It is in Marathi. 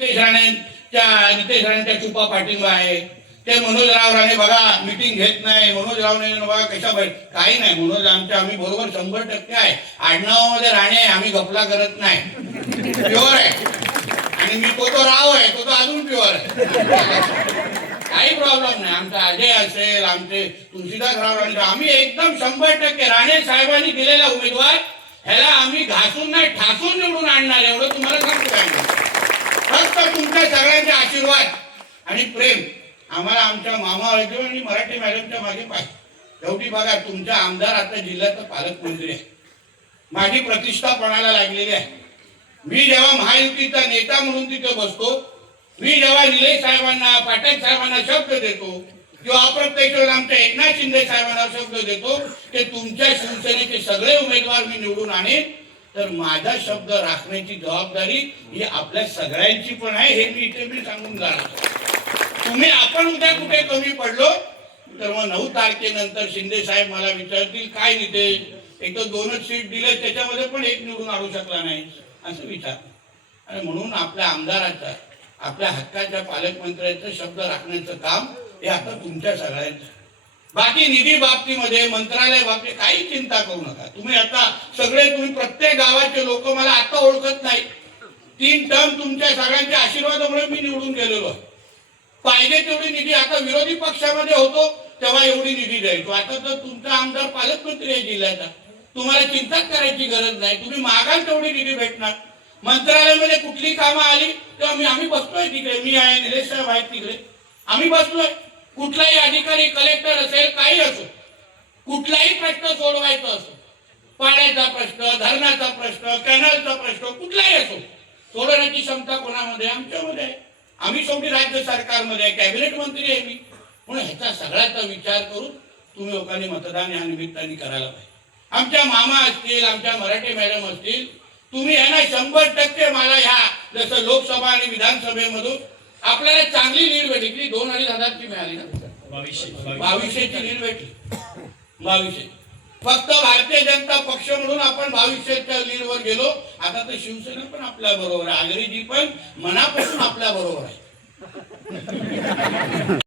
नितेश राणेंच्या चुपा पाठिंबा आहे, ते मनोजराव राणे बघा मीटिंग घेत नाही, मनोजराव राणे बघा कशा काही नाही, मनोज आम्ही बरोबर 100% आहे, आडनावामध्ये राणे आहे, आम्ही गपला करत नाही, प्युअर आहे, आणि मी तो राव आहे, तो अजून प्युअर आहे, काही प्रॉब्लेम नाही. आमचा अजय असेल, आमचे तुळशीदासराव राणे, आम्ही एकदम 100% राणे साहेबांनी दिलेला उमेदवार ह्याला आम्ही घासून नाही ठासून निवडून आणणार, एवढं तुम्हाला सांगतो. काय फक्त तुमच्या सगळ्यांचे आशीर्वाद आणि प्रेम आम्हाला आमच्या मामा आणि मराठी मॅडमच्या मागे पाहिजे. शेवटी बघा, तुमचा आमदार आता जिल्ह्याचा पालकमंत्री आहे, माझी प्रतिष्ठा पणाला लागलेली आहे. मी जेव्हा महायुतीचा नेता म्हणून तिथे बसतो, मी जेव्हा निलेश साहेबांना, पाठक साहेबांना शब्द देतो किंवा अप्रत्यक्ष आमच्या एकनाथ शिंदे साहेबांना शब्द देतो की तुमच्या शिवसेनेचे सगळे उमेदवार मी निवडून आणेन, तर माझा शब्द राखण्याची जबाबदारी ही आपल्या सगळ्यांची पण आहे, हे मी सांगून जाणार. आपण उद्या कुठे कमी पडलो तर मग 9 तारखेनंतर शिंदे साहेब मला विचारतील काय नितेश, एक तर 2च सीट दिले, त्याच्यामध्ये पण एक निवडून आणू शकला नाही असं विचार. आणि म्हणून आपल्या आमदाराचा, आपल्या हक्काच्या पालकमंत्र्यांचा शब्द राखण्याचं काम हे आता तुमच्या सगळ्यांचं. बाकी निधी बाबतीमध्ये, मंत्रालय बाबतीत काही चिंता करू नका. तुम्ही आता तुम्ही प्रत्येक गावाचे लोक मला आता ओळखत नाही. 3 टर्म तुमच्या सगळ्यांच्या आशीर्वादामुळे मी निवडून गेलेलो. पाहिजे तेवढी निधी, आता विरोधी पक्षामध्ये होतो तेव्हा एवढी निधी द्यायचो, आता तर तुमचा आमदार पालकमंत्री आहे जिल्ह्याचा, तुम्हाला चिंताच करायची गरज नाही. तुम्ही मागाल तेवढी निधी भेटणार. मंत्रालयामध्ये कुठली कामं आली तेव्हा आम्ही बसतोय तिकडे, मी आहे, निलेश साहेब आहेत तिकडे, आम्ही बसलोय. कुठलाही अधिकारी, कलेक्टर असेल, काही असो, कुठलाही प्रश्न सोडवायचा असो, पाण्याचा प्रश्न, धरणाचा प्रश्न, कॅनलचा प्रश्न, कुठलाही असो, सोडवण्याची क्षमता कोणामध्ये? आमच्यामध्ये आहे. आम्ही शेवटी राज्य सरकारमध्ये आहे, कॅबिनेट मंत्री आहे मी. म्हणून ह्याचा सगळ्याचा विचार करून तुम्ही लोकांनी मतदान या निमित्ताने करायला पाहिजे. आमच्या मामा असतील, आमच्या मराठी मॅडम असतील, तुम्ही ह्यांना 100% मला ह्या जसं लोकसभा आणि विधानसभेमधून आपल्याला चांगली लीड भेटली. 2-2.5 हजारची मिळाली ना, 2200ची लीड भेटली. 2200 फक्त भारतीय जनता पक्ष म्हणून आपण 2200च्या लीडवर गेलो. आता तर शिवसेना पण आपल्या बरोबर आहे, आगरीजी पण मनापासून आपल्या बरोबर आहे.